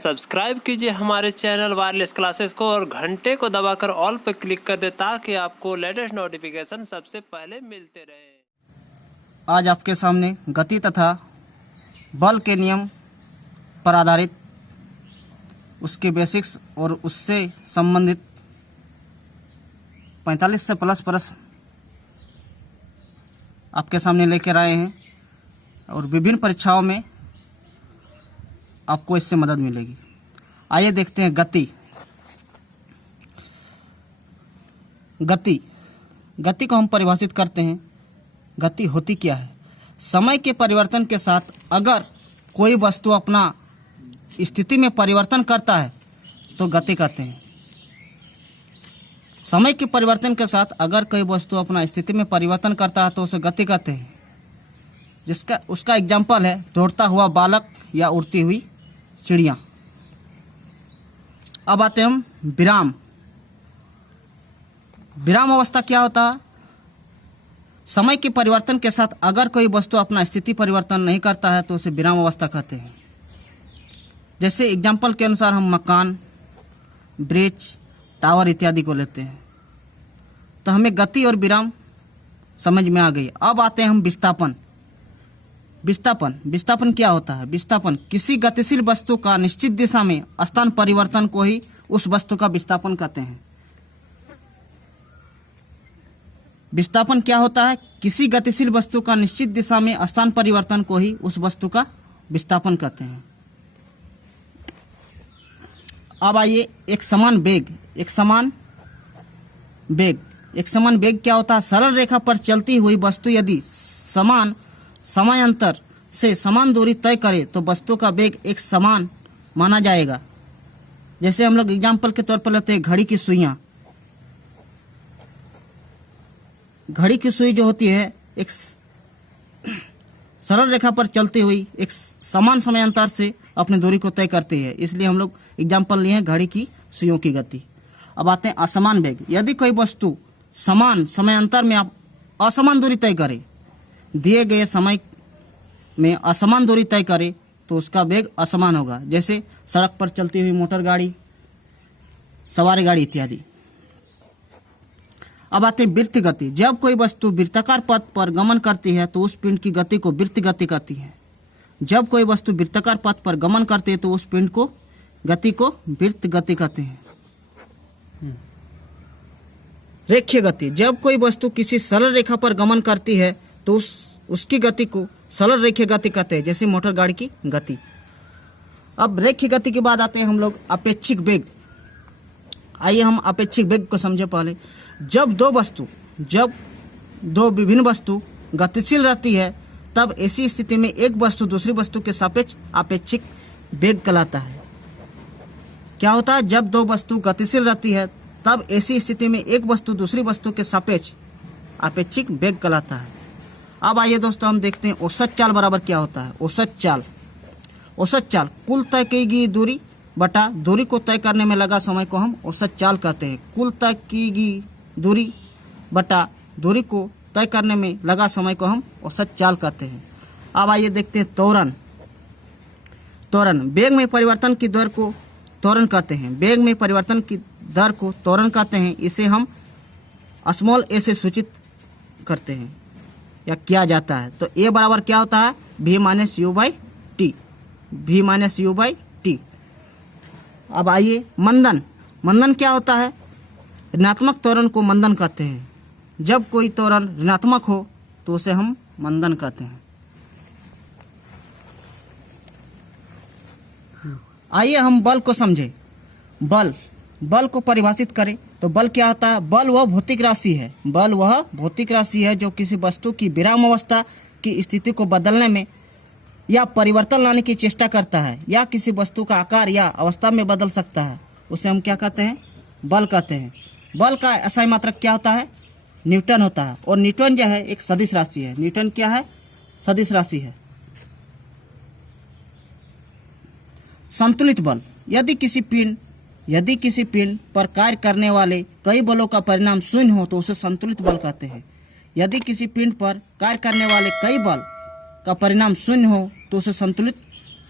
Subscribe कीजिए हमारे channel wireless classes को और घंटे को दबाकर ऑल पर क्लिक कर दे ताकि आपको लेटेस्ट नोटिफिकेशन सबसे पहले मिलते रहे। आज आपके सामने गति तथा बल के नियम पर आधारित उसके बेसिक्स और उससे संबंधित 45 से प्लस प्रश्न आपके सामने लेकर आए हैं और विभिन्न परीक्षाओं में आपको इससे मदद मिलेगी। आइए देखते हैं गति को हम परिभाषित करते हैं। गति होती क्या है? समय के परिवर्तन के साथ अगर कोई वस्तु अपना स्थिति में परिवर्तन करता है तो गति कहते हैं। समय के परिवर्तन के साथ अगर कोई वस्तु अपना स्थिति में परिवर्तन करता है तो उसे गति कहते हैं। उसका एग्जाम्पल है दौड़ता हुआ बालक या उड़ती हुई चिड़िया। अब आते हैं हम विराम अवस्था क्या होता है? समय के परिवर्तन के साथ अगर कोई वस्तु अपना स्थिति परिवर्तन नहीं करता है तो उसे विराम अवस्था कहते हैं। जैसे एग्जाम्पल के अनुसार हम मकान, ब्रिज, टावर इत्यादि को लेते हैं तो हमें गति और विराम समझ में आ गई। अब आते हैं हम विस्थापन क्या होता है? विस्थापन किसी गतिशील वस्तु का निश्चित दिशा में स्थान परिवर्तन को ही उस वस्तु का विस्थापन कहते हैं। विस्थापन क्या होता है? किसी गतिशील वस्तु का निश्चित दिशा में स्थान परिवर्तन को ही उस वस्तु का विस्थापन कहते हैं। अब आइए एक समान बेग क्या होता है? सरल रेखा पर चलती हुई वस्तु यदि समान समयांतर से समान दूरी तय करे तो वस्तु का वेग एक समान माना जाएगा। जैसे हम लोग एग्जाम्पल के तौर पर लेते हैं घड़ी की सुइयां। घड़ी की सुई जो होती है एक सरल रेखा पर चलती हुई एक समान समयांतर से अपनी दूरी को तय करती है, इसलिए हम लोग एग्जाम्पल लिए हैं घड़ी की सुइयों की गति। अब आते हैं असमान वेग। यदि कोई वस्तु समान समयांतर में असमान दूरी तय करे, दिए गए समय में असमान दूरी तय करे तो उसका वेग असमान होगा। जैसे सड़क पर चलती हुई मोटर गाड़ी, सवारी गाड़ी इत्यादि। अब आते हैं वृत्त गति। जब कोई वस्तु वृत्ताकार पथ पर गमन करती है तो उस पिंड की गति को वृत्त गति कहती है। जब कोई वस्तु वृत्ताकार पथ पर गमन करती है तो उस पिंड को गति को वृत्त गति कहते हैं। रेखीय गति। जब कोई वस्तु किसी सरल रेखा पर गमन करती है तो उसकी गति को सरल रेखीय गति कहते हैं, जैसे मोटर गाड़ी की गति। अब रेखीय गति के बाद आते हैं हम लोग अपेक्षिक वेग। आइए हम अपेक्षिक वेग को समझे पहले। जब दो विभिन्न वस्तु गतिशील रहती है तब ऐसी स्थिति में एक वस्तु दूसरी वस्तु के सापेक्ष अपेक्षिक वेग कहलाता है। क्या होता है? जब दो वस्तु गतिशील रहती है तब ऐसी स्थिति में एक वस्तु दूसरी वस्तु के सापेक्ष अपेक्षिक वेग कहलाता है। अब आइए दोस्तों हम देखते हैं औसत चाल बराबर क्या होता है। औसत चाल कुल तय की गई दूरी बटा दूरी को तय करने में लगा समय को हम औसत चाल कहते हैं। कुल तय की गई दूरी बटा दूरी को तय करने में लगा समय को हम औसत चाल कहते हैं। अब आइए देखते हैं त्वरण। वेग में परिवर्तन की दर को त्वरण कहते हैं। वेग में परिवर्तन की दर को त्वरण कहते हैं। इसे हम स्मॉल ए से सूचित करते हैं या किया जाता है। तो ए बराबर क्या होता है? v minus you by T. अब आइए मंदन क्या होता है? ऋणात्मक त्वरण को मंदन कहते हैं। जब कोई त्वरण ऋणात्मक हो तो उसे हम मंदन कहते हैं। आइए हम बल को समझें। बल को परिभाषित करें तो बल क्या होता है? बल वह भौतिक राशि है जो किसी वस्तु की विराम अवस्था की स्थिति को बदलने में या परिवर्तन लाने की चेष्टा करता है या किसी वस्तु का आकार या अवस्था में बदल सकता है। उसे हम क्या कहते हैं? बल कहते हैं। बल का SI मात्रक क्या होता है? न्यूटन होता है। और न्यूटन जो है एक सदिश राशि है। न्यूटन क्या है? सदिश राशि है। संतुलित बल। यदि किसी पिंड पर कार्य करने वाले कई बलों का परिणाम शून्य हो तो उसे संतुलित बल कहते हैं। यदि किसी पिंड पर कार्य करने वाले कई बल का परिणाम शून्य हो तो उसे संतुलित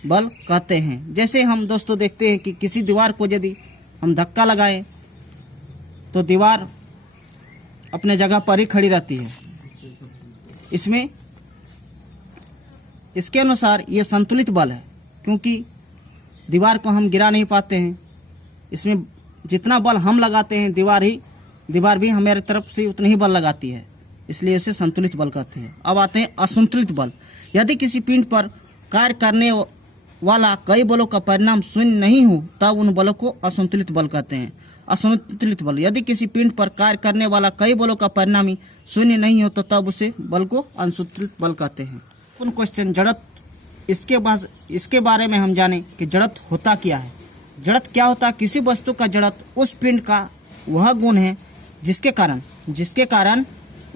बल कहते हैं। जैसे हम दोस्तों देखते हैं कि किसी दीवार को यदि हम धक्का लगाएं तो दीवार अपने जगह पर ही खड़ी रहती है। इसमें इसके अनुसार ये संतुलित बल है, क्योंकि दीवार को हम गिरा नहीं पाते हैं। इसमें जितना बल हम लगाते हैं दीवार भी हमारे तरफ से उतनी ही बल लगाती है, इसलिए इसे संतुलित बल कहते हैं। अब आते हैं असंतुलित बल। यदि किसी पिंड पर कार्य करने वाला कई बलों का परिणाम शून्य नहीं हो तब उन बलों को असंतुलित बल कहते हैं। असंतुलित बल, यदि किसी पिंड पर कार्य करने वाला कई बलों का परिणाम ही शून्य नहीं हो तो तब उसे बल को असंतुलित बल कहते हैं। क्वेश्चन जड़त्व, इसके बारे में हम जानें कि जड़त्व होता क्या है। जड़त्व क्या होता है? किसी वस्तु का जड़त्व उस पिंड का वह गुण है जिसके कारण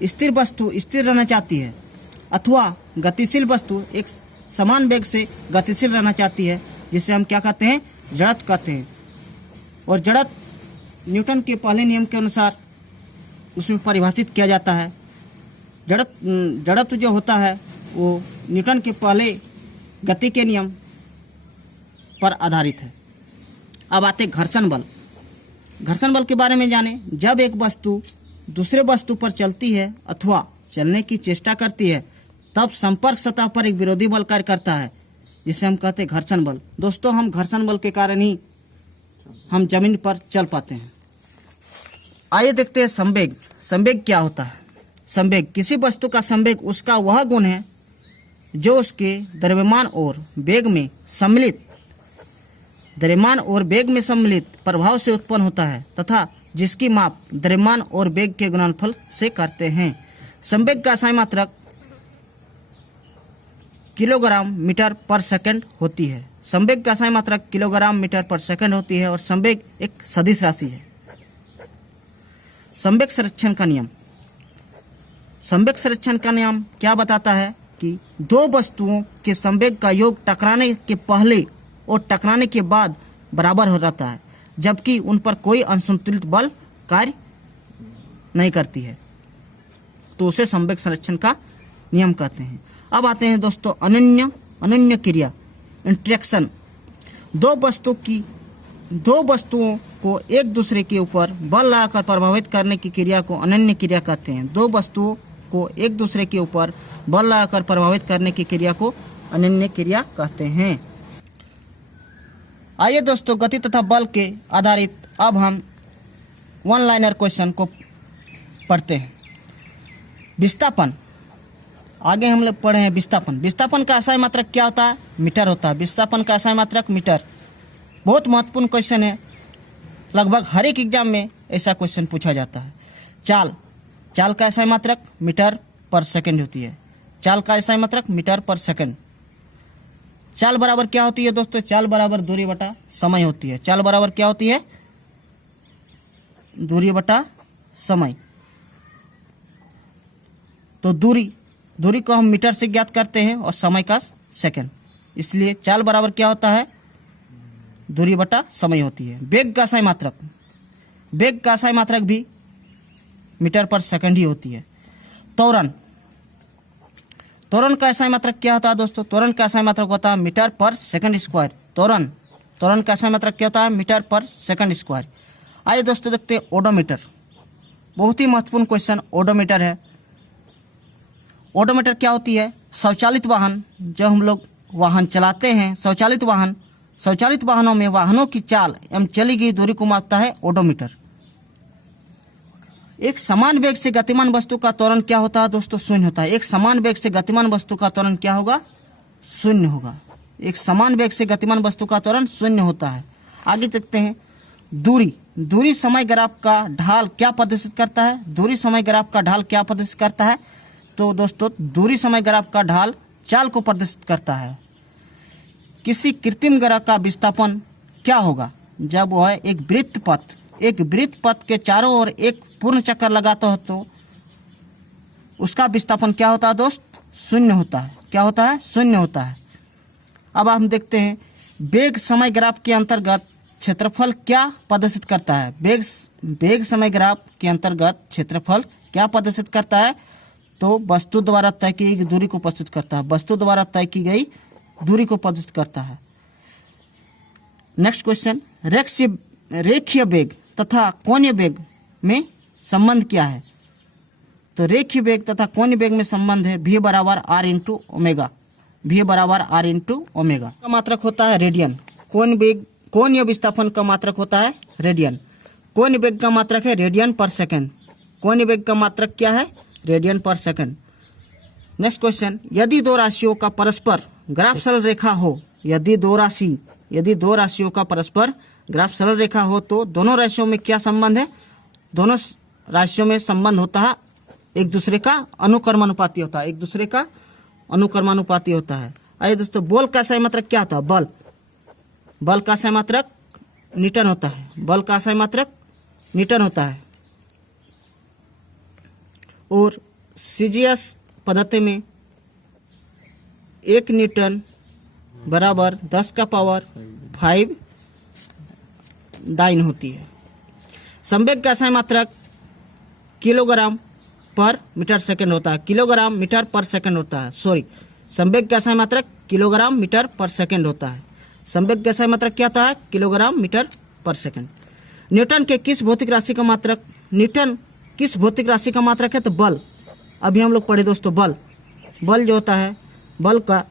स्थिर वस्तु स्थिर रहना चाहती है अथवा गतिशील वस्तु एक समान वेग से गतिशील रहना चाहती है, जिसे हम क्या कहते हैं? जड़त्व कहते हैं। और जड़त्व न्यूटन के पहले नियम के अनुसार उसमें परिभाषित किया जाता है। जड़त्व जो होता है वो न्यूटन के पहले गति के नियम पर आधारित है। अब आते घर्षण बल। घर्षण बल के बारे में जानें। जब एक वस्तु दूसरे वस्तु पर चलती है अथवा चलने की चेष्टा करती है तब संपर्क सतह पर एक विरोधी बल कार्य करता है, जिसे हम कहते हैं घर्षण बल। दोस्तों, हम घर्षण बल के कारण ही हम जमीन पर चल पाते हैं। आइए देखते हैं संवेग। संवेग क्या होता है? संवेग, किसी वस्तु का संवेग उसका वह गुण है जो उसके द्रव्यमान और वेग में सम्मिलित प्रभाव से उत्पन्न होता है तथा जिसकी माप द्रव्यमान और वेग के गुणनफल से करते हैं। संवेग का SI मात्रक किलोग्राम मीटर पर सेकंड होती है। संवेग का SI मात्रक किलोग्राम मीटर पर सेकंड होती है और संवेग एक सदिश राशि है। संवेग संरक्षण का नियम। संवेग संरक्षण का नियम क्या बताता है कि दो वस्तुओं के संवेग का योग टकराने के पहले और टकराने के बाद बराबर हो जाता है, जबकि उन पर कोई असंतुलित बल कार्य नहीं करती है, तो उसे संवेग संरक्षण का नियम कहते हैं। अब आते हैं दोस्तों अनन्य क्रिया, इंटरेक्शन। दो वस्तुओं को एक दूसरे के ऊपर बल लगाकर प्रभावित करने की क्रिया को अनन्य क्रिया कहते हैं। दो वस्तुओं को एक दूसरे के ऊपर बल लगाकर प्रभावित करने की क्रिया को अनन्य क्रिया कहते हैं। आइए दोस्तों, गति तथा बल के आधारित अब हम वन लाइनर क्वेश्चन को पढ़ते हैं। विस्थापन, आगे हम लोग पढ़े हैं विस्थापन। विस्थापन का SI मात्रक क्या होता है? मीटर होता है। विस्थापन का SI मात्रक मीटर। बहुत महत्वपूर्ण क्वेश्चन है, लगभग हर एक एग्जाम में ऐसा क्वेश्चन पूछा जाता है। चाल का SI मात्रक मीटर पर सेकंड होती है। चाल का SI मात्रक मीटर पर सेकंड। चाल बराबर क्या होती है दोस्तों? चाल बराबर दूरी बटा समय होती है। चाल बराबर क्या होती है? दूरी बटा समय। तो दूरी को हम मीटर से ज्ञात करते हैं और समय का सेकंड, इसलिए चाल बराबर क्या होता है? दूरी बटा समय होती है। वेग का SI मात्रक भी मीटर पर सेकंड ही होती है। त्वरण का SI मात्रक क्या होता है दोस्तों? त्वरण का SI मात्रक होता है मीटर पर सेकंड स्क्वायर। त्वरण का SI मात्रक क्या होता है? मीटर पर सेकंड स्क्वायर। आइए दोस्तों देखते हैं ओडोमीटर। बहुत ही महत्वपूर्ण क्वेश्चन ओडोमीटर है। ओडोमीटर क्या होती है? स्वचालित वाहन, जो हम लोग वाहन चलाते हैं, स्वचालित वाहनों में वाहनों की चाल एवं चली गई दूरी को मापता है ओडोमीटर। एक समान वेग से गतिमान वस्तु का त्वरण क्या होता है दोस्तों? शून्य होता है। एक समान वेग से गतिमान वस्तु का त्वरण क्या होगा? शून्य होगा। एक समान वेग से गतिमान वस्तु का त्वरण शून्य होता है। आगे देखते हैं दूरी समय ग्राफ का ढाल क्या प्रदर्शित करता है? दूरी समय ग्राफ का ढाल क्या प्रदर्शित करता है? तो दोस्तों, दूरी समय ग्राफ का ढाल चाल को प्रदर्शित करता है। किसी कृत्रिम ग्रह का विस्थापन क्या होगा? जब वह एक वृत्त पथ के चारों ओर एक पूर्ण चक्कर लगाता हो तो उसका विस्थापन क्या होता है दोस्त? शून्य होता है। क्या होता है? शून्य होता है। अब हम देखते हैं वेग समय ग्राफ के अंतर्गत क्षेत्रफल क्या प्रदर्शित करता है? वेग समय ग्राफ के अंतर्गत क्षेत्रफल क्या प्रदर्शित करता है? तो वस्तु द्वारा तय की गई दूरी को प्रस्तुत करता है। वस्तु द्वारा तय की गई दूरी को प्रदर्शित करता है। नेक्स्ट क्वेश्चन, रेखीय वेग तथा कोणीय वेग में संबंध क्या है? तो रेखीय वेग तथा कोणीय वेग में संबंध है v बराबर r इंटू ओमेगा। v बराबर r इंटू ओमेगा का मात्रक होता है रेडियन। कोणीय विस्थापन का मात्रक होता है रेडियन। कोणीय वेग का मात्रक है रेडियन पर सेकंड। कोणीय वेग का मात्रक क्या है? रेडियन पर सेकंड। नेक्स्ट क्वेश्चन, यदि दो राशियों का परस्पर ग्राफ सरल रेखा हो, यदि दो राशियों का परस्पर ग्राफ सरल रेखा हो तो दोनों राशियों में क्या संबंध है? दोनों राशियों में संबंध होता है एक दूसरे का अनुक्रमानुपाती होता है, एक दूसरे का अनुक्रमानुपाती होता है। आइए दोस्तों, बल का सही मात्रक क्या होता है? बल का सही मात्रक न्यूटन होता है। बल का सही मात्रक न्यूटन होता है। और सीजीएस पद्धति में 1 न्यूटन बराबर 10 का पावर 5 डाइन होती है। संवेग का सही मात्रक किलोग्राम पर मीटर सेकंड होता है। किलोग्राम मीटर पर सेकंड होता है। संवेग का सही मात्रक किलोग्राम मीटर पर सेकंड होता है। संवेग का सही मात्रक क्या होता है? किलोग्राम मीटर पर सेकंड। न्यूटन के किस भौतिक राशि का मात्रक? न्यूटन किस भौतिक राशि का मात्रक है? तो बल। अभी हम लोग पढ़े दोस्तों बल जो होता है, बल का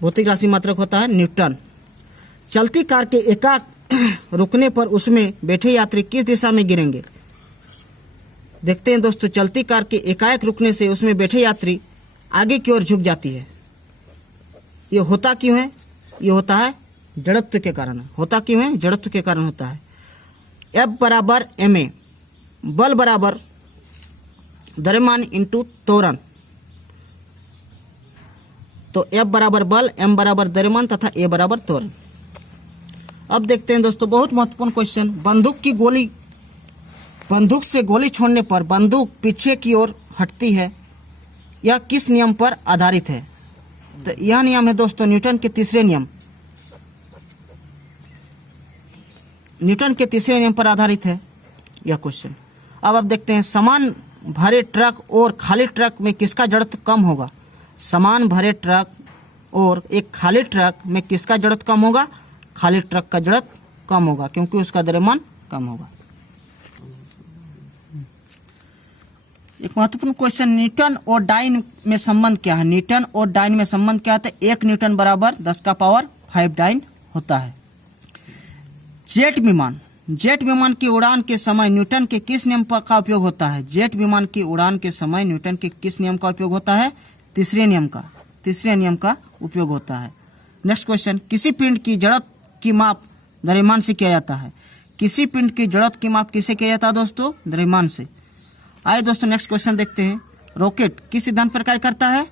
भौतिक राशि मात्रक होता है न्यूटन। चलती कार के एकाक रुकने पर उसमें बैठे यात्री किस दिशा में गिरेंगे? देखते हैं दोस्तों, चलती कार के एकाएक रुकने से उसमें बैठे यात्री आगे की ओर झुक जाती है। ये होता क्यों है? ये होता है जड़त्व के कारण। होता क्यों है? जड़त्व के कारण होता है। F बराबर ma, बल बराबर द्रव्यमान इंटू त्वरण। तो F बराबर बल, m बराबर द्रव्यमान तथा a बराबर त्वरण। अब देखते हैं दोस्तों बहुत महत्वपूर्ण क्वेश्चन, बंदूक से गोली छोड़ने पर बंदूक पीछे की ओर हटती है, यह किस नियम पर आधारित है? तो यह नियम है दोस्तों न्यूटन के तीसरे नियम। न्यूटन के तीसरे नियम पर आधारित है यह क्वेश्चन। अब देखते हैं, समान भरे ट्रक और खाली ट्रक में किसका जड़त्व कम होगा? समान भरे ट्रक और एक खाली ट्रक में किसका जड़त्व कम होगा? खाली ट्रक का जड़त्व कम होगा, क्योंकि उसका द्रव्यमान कम होगा। एक महत्वपूर्ण क्वेश्चन, न्यूटन और डाइन में संबंध क्या है? न्यूटन और डाइन में संबंध क्या है? 1 न्यूटन बराबर 10 का पावर 5 डाइन होता है। जेट विमान की उड़ान के समय न्यूटन के किस नियम का उपयोग होता है? जेट विमान की उड़ान के समय न्यूटन के किस नियम का उपयोग होता है? तीसरे नियम का उपयोग होता है। नेक्स्ट क्वेश्चन, किसी पिंड की जड़त्व की माप द्रव्यमान से किया जाता है। किसी पिंड की जड़त्व की माप किससे किया जाता है दोस्तों? द्रव्यमान से। आइए दोस्तों नेक्स्ट क्वेश्चन देखते हैं, रॉकेट किस सिद्धांत पर कार्य करता है?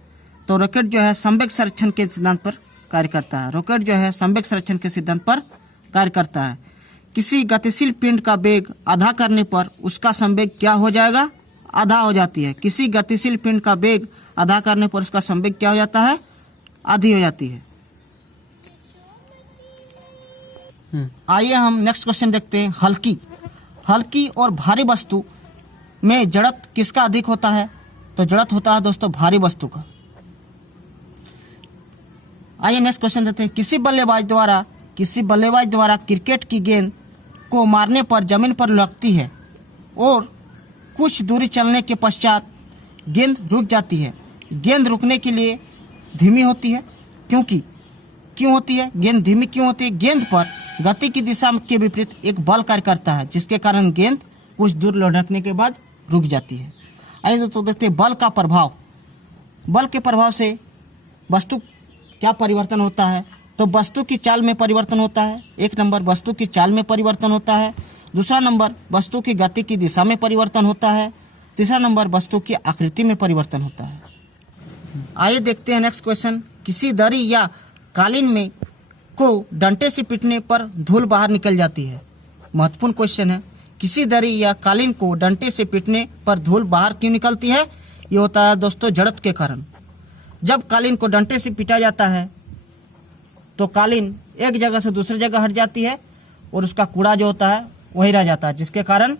तो रॉकेट जो है संवेग संरक्षण के सिद्धांत पर कार्य करता है। रॉकेट जो है संवेग संरक्षण के सिद्धांत पर कार्य करता है। किसी गतिशील पिंड का वेग आधा करने पर उसका संवेग क्या हो जाएगा? आधा हो जाती है। किसी गतिशील पिंड का वेग आधा करने पर उसका संवेग क्या हो जाता है? आधी हो जाती है। आइए हम नेक्स्ट क्वेश्चन देखते हैं, हल्की और भारी वस्तु में जड़त्व किसका अधिक होता है? तो जड़त्व होता है दोस्तों भारी वस्तु का। आइए नेक्स्ट क्वेश्चन देखते हैं, किसी बल्लेबाज द्वारा क्रिकेट की गेंद को मारने पर जमीन पर लुढ़कती है और कुछ दूरी चलने के पश्चात गेंद रुक जाती है। गेंद रुकने के लिए धीमी होती है, क्यों होती है गेंद धीमी? क्यों होती है? गेंद पर गति की दिशा के विपरीत एक बल कार्य करता है, जिसके कारण गेंद कुछ दूर लुढ़कने के बाद रुक जाती है। आइए दोस्तों देखते हैं बल का प्रभाव। बल के प्रभाव से वस्तु क्या परिवर्तन होता है? तो वस्तु की चाल में परिवर्तन होता है। 1 नंबर वस्तु की चाल में परिवर्तन होता है। दूसरा नंबर वस्तु की गति की दिशा में परिवर्तन होता है। तीसरा नंबर वस्तु की आकृति में परिवर्तन होता है। आइए देखते हैं नेक्स्ट क्वेश्चन, किसी दरी या कालीन में को डंडे से पीटने पर धूल बाहर निकल जाती है। महत्वपूर्ण क्वेश्चन है, किसी दरी या कालीन को डंडे से पीटने पर धूल बाहर क्यों निकलती है? ये होता है दोस्तों जड़त्व के कारण। जब कालीन को डंडे से पीटा जाता है तो कालीन एक जगह से दूसरी जगह हट जाती है और उसका कूड़ा जो होता है वही रह जाता है, जिसके कारण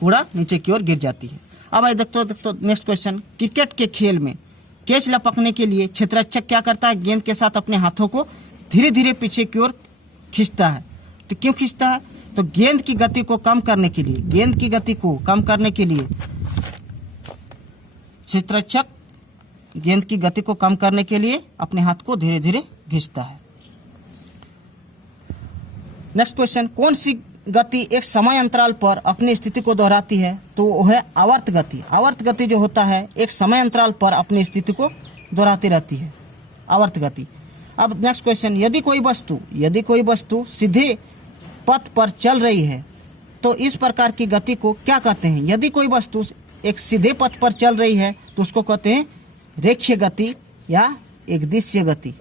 कूड़ा नीचे की ओर गिर जाती है। अब आइए दोस्तों नेक्स्ट क्वेश्चन, क्रिकेट के खेल में कैच लपकने के लिए क्षेत्ररक्षक क्या करता है, गेंद के साथ अपने हाथों को धीरे धीरे पीछे की ओर खींचता है। तो क्यों खींचता है? तो गेंद की गति को कम करने के लिए, गेंद की गति को कम करने के लिए क्षेत्ररक्षक गेंद की गति को कम करने के लिए अपने हाथ को धीरे धीरे खींचता है। नेक्स्ट क्वेश्चन, कौन सी गति एक समय अंतराल पर अपनी स्थिति को दोहराती है? तो वो है आवर्त गति। आवर्त गति जो होता है एक समय अंतराल पर अपनी स्थिति को दोहराती रहती है, आवर्त गति। अब नेक्स्ट क्वेश्चन, यदि कोई वस्तु सीधे पथ पर चल रही है तो इस प्रकार की गति को क्या कहते हैं? यदि कोई वस्तु एक सीधे पथ पर चल रही है तो उसको कहते हैं रेखीय गति या एकदिशीय गति।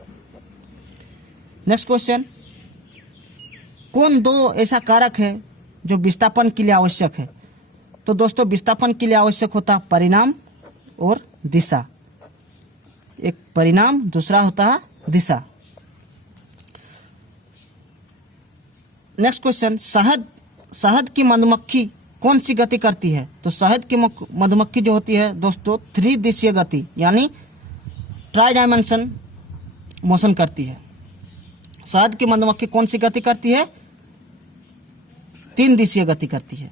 नेक्स्ट क्वेश्चन, कौन दो ऐसा कारक है जो विस्थापन के लिए आवश्यक है? तो दोस्तों विस्थापन के लिए आवश्यक होता है परिणाम और दिशा। एक परिणाम, दूसरा होता है दिशा। नेक्स्ट क्वेश्चन, शहद की मधुमक्खी कौन सी गति करती है? तो शहद की मधुमक्खी जो होती है दोस्तों त्रिदिशीय गति यानी ट्राई डायमेंशन मोशन करती है। शहद की मधुमक्खी कौन सी गति करती है? 3 दिशीय गति करती है।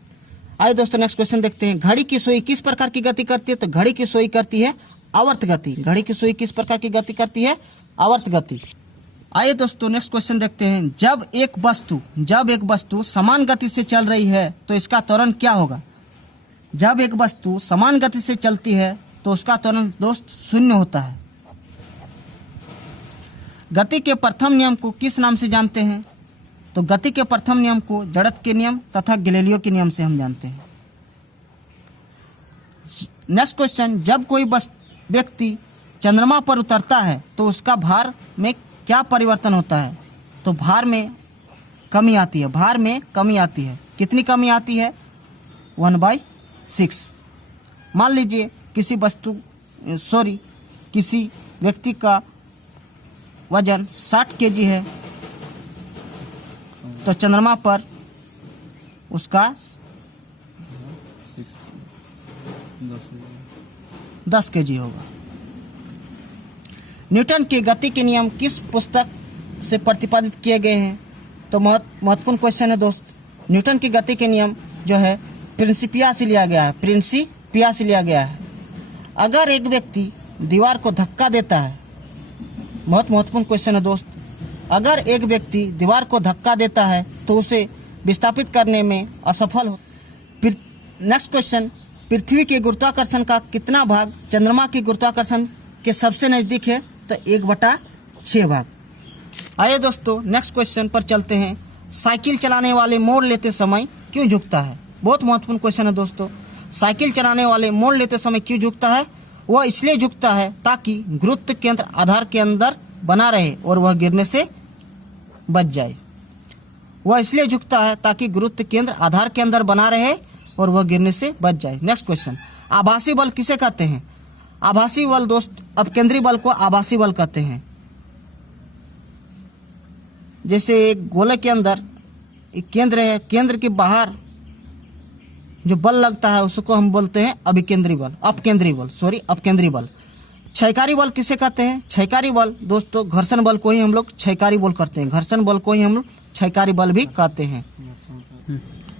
आइए दोस्तों नेक्स्ट क्वेश्चन देखते हैं, घड़ी की सुई किस प्रकार की गति करती है? तो घड़ी की सुई करती है आवर्त गति। घड़ी की सुई किस प्रकार की गति करती है? आवर्त गति। आइए दोस्तों नेक्स्ट क्वेश्चन देखते हैं, जब एक वस्तु समान गति से चल रही है तो इसका त्वरण क्या होगा? जब एक वस्तु समान गति से चलती है तो उसका त्वरण दोस्त 0 होता है। गति के प्रथम नियम को किस नाम से जानते हैं? तो गति के प्रथम नियम को जड़त्व के नियम तथा गैलीलियो के नियम से हम जानते हैं। नेक्स्ट क्वेश्चन, जब कोई व्यक्ति चंद्रमा पर उतरता है तो उसका भार में क्या परिवर्तन होता है? तो भार में कमी आती है। कितनी कमी आती है? 1/6। मान लीजिए किसी व्यक्ति का वजन 60 kg है तो चंद्रमा पर उसका 10 kg होगा। न्यूटन के गति के नियम किस पुस्तक से प्रतिपादित किए गए हैं? तो महत्वपूर्ण क्वेश्चन है दोस्त। न्यूटन की गति के नियम जो है प्रिंसिपिया से लिया गया है। अगर एक व्यक्ति दीवार को धक्का देता है, बहुत महत्वपूर्ण क्वेश्चन है दोस्त, अगर एक व्यक्ति दीवार को धक्का देता है तो उसे विस्थापित करने में असफल हो। नेक्स्ट क्वेश्चन, पृथ्वी के गुरुत्वाकर्षण का कितना भाग चंद्रमा के गुरुत्वाकर्षण के सबसे नजदीक है? तो 1/6 भाग। आइए दोस्तों नेक्स्ट क्वेश्चन पर चलते हैं, साइकिल चलाने वाले मोड़ लेते समय क्यों झुकता है? बहुत महत्वपूर्ण क्वेश्चन है दोस्तों। साइकिल चलाने वाले मोड़ लेते समय क्यों झुकता है? वह इसलिए झुकता है ताकि गुरुत्व केंद्र आधार के अंदर बना रहे और वह गिरने से बच जाए। नेक्स्ट क्वेश्चन, आभासी बल किसे कहते हैं? आभासी बल दोस्त अपकेंद्री बल को आभासी बल कहते हैं। जैसे एक गोले के अंदर एक केंद्र है, केंद्र के बाहर जो बल लगता है उसको हम बोलते हैं अपकेंद्री बल। क्षयकारी बल किसे कहते हैं? क्षयकारी बल दोस्तों घर्षण बल को ही हम लोग क्षयकारी बल करते हैं, घर्षण बल को ही हम लोग क्षयकारी बल भी कहते हैं।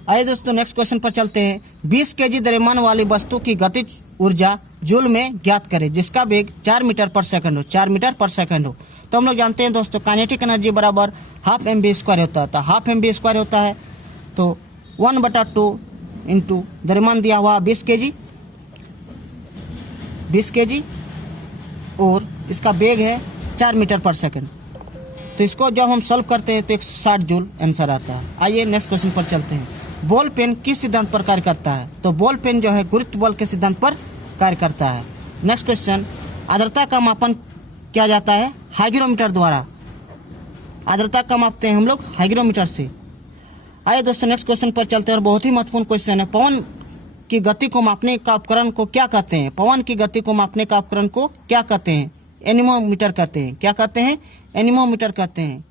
आइए दोस्तों नेक्स्ट क्वेश्चन पर चलते हैं, 20 kg द्रव्यमान वाली वस्तु की गतिज ऊर्जा जूल में ज्ञात करें जिसका वेग 4 मीटर पर सेकंड हो। तो हम लोग जानते हैं दोस्तों काइनेटिक एनर्जी बराबर हाफ mv² होता है। तो 1/2 इंटू द्रव्यमान दिया हुआ 20 kg और इसका वेग है 4 मीटर पर सेकंड। तो इसको जब हम सॉल्व करते हैं तो 160 जूल आंसर आता है। आइए नेक्स्ट क्वेश्चन पर चलते हैं, बॉल पेन किस सिद्धांत पर कार्य करता है? तो बॉल पेन जो है गुरुत्व बल के सिद्धांत पर कार्य करता है। नेक्स्ट क्वेश्चन, आर्द्रता का मापन किया जाता है हाइग्रोमीटर द्वारा। आर्द्रता का मापते हैं हम लोग हाइग्रोमीटर से। आइए दोस्तों नेक्स्ट क्वेश्चन पर चलते हैं और बहुत ही महत्वपूर्ण क्वेश्चन है, पवन की गति को मापने का उपकरण को क्या कहते हैं? पवन की गति को मापने का उपकरण को क्या कहते हैं? एनीमोमीटर कहते हैं। क्या कहते हैं? एनीमोमीटर कहते हैं।